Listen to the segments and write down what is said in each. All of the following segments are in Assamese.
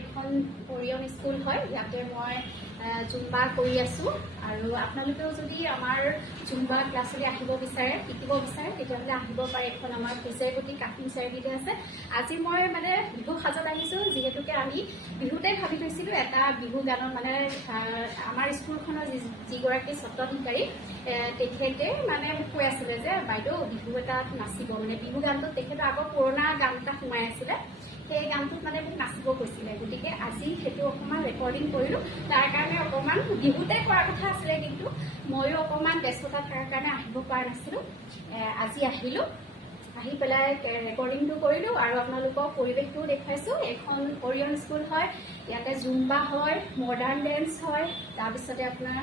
এখন ওৰিয়ন স্কুল হয়। ইয়াতে মই জুম্বা কৰি আছো আৰু আপোনালোকেও যদি আমাৰ জুম্বা ক্লাছলৈ আহিব বিচাৰে, শিকিব বিচাৰে, তেতিয়াহ'লে আহিব পাৰে। এখন আমাৰ ফিচাৰীগুটি কাটিং চাৰিআলিতে আছে। আজি মই মানে বিহু সাজত আহিছোঁ, যিহেতুকে আমি বিহুতে ভাবি থৈছিলোঁ এটা বিহু গানত মানে আমাৰ স্কুলখনৰ যিগৰাকী স্বত্বাধিকাৰী তেখেতে মানে মোক কৈ আছিলে যে বাইদেউ বিহু এটাত নাচিব, মানে বিহু গানটোত তেখেতৰ আগৰ পুৰণা গান এটা সোমাই আছিলে, সেই গানটোত মানে মোক নাচিব কৈছিলে। গতিকে আজি সেইটো অকণমান ৰেকৰ্ডিং কৰিলোঁ। তাৰ কাৰণে অকণমান বিহুতে কৰা কথা আছিলে, কিন্তু ময়ো অকণমান ব্যস্ততা থকাৰ কাৰণে আহিব পৰা নাছিলোঁ। আজি আহিলোঁ, আহি পেলাই ৰেকৰ্ডিংটো কৰিলোঁ আৰু আপোনালোকক পৰিৱেশটোও দেখুৱাইছোঁ। এখন ওৰিয়ন স্কুল হয়, ইয়াতে জুম্বা হয়, মডাৰ্ণ ডেন্স হয়, তাৰপিছতে আপোনাৰ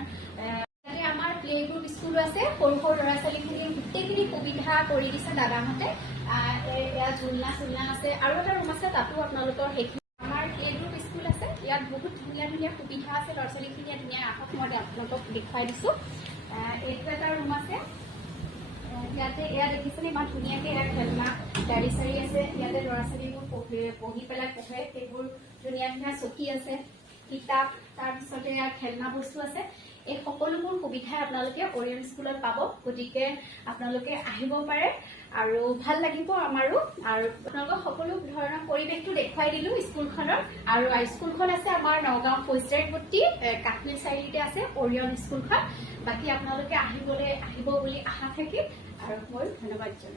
আমাৰ প্লে গ্ৰুপ স্কুলো আছে। সৰু সৰু ল'ৰা ছোৱালীখিনি গোটেইখিনি সুবিধা কৰি দিছে দাদাহঁতে। এয়া ঝুলনা চুলনা আছে আৰু এটা ৰুম আছে, তাতো আপোনালোকৰ সেইখিনি আমাৰ প্লে গ্ৰুপ স্কুল আছে। ইয়াত বহুত ধুনীয়া ধুনীয়া সুবিধা আছে, ল'ৰা ছোৱালীখিনিয়ে ধুনীয়া আহক মই আপোনালোকক দেখুৱাই দিছোঁ। এইটো এটা ৰুম আছে, ইয়াতে এয়া দেখিছেনে ইমান ধুনীয়াকৈ এয়া খেলনা গাড়ী চাৰি আছে। ইয়াতে ল'ৰা ছোৱালীবোৰ পঢ়ি পেলাই পঢ়ে, সেইবোৰ ধুনীয়া ধুনীয়া চকী আছে, কিতাপ, তাৰপিছতে খেলনা বস্তু আছে। এই সকলোবোৰ সুবিধাই আপোনালোকে ওৰিয়ন স্কুলত পাব। গতিকে আপোনালোকে আহিব পাৰে আৰু ভাল লাগিব আমাৰো। আৰু আপোনালোকক সকলো ধৰণৰ পৰিৱেশটো দেখুৱাই দিলোঁ স্কুলখনৰ। আৰু স্কুলখন আছে আমাৰ নগাঁও ফৈজাৰীগুটি কাশ্মীৰ চাৰিআলিতে আছে ওৰিয়ন স্কুলখন। বাকী আপোনালোকে আহিব বুলি আশা থাকিল আৰু মই ধন্যবাদ জনাই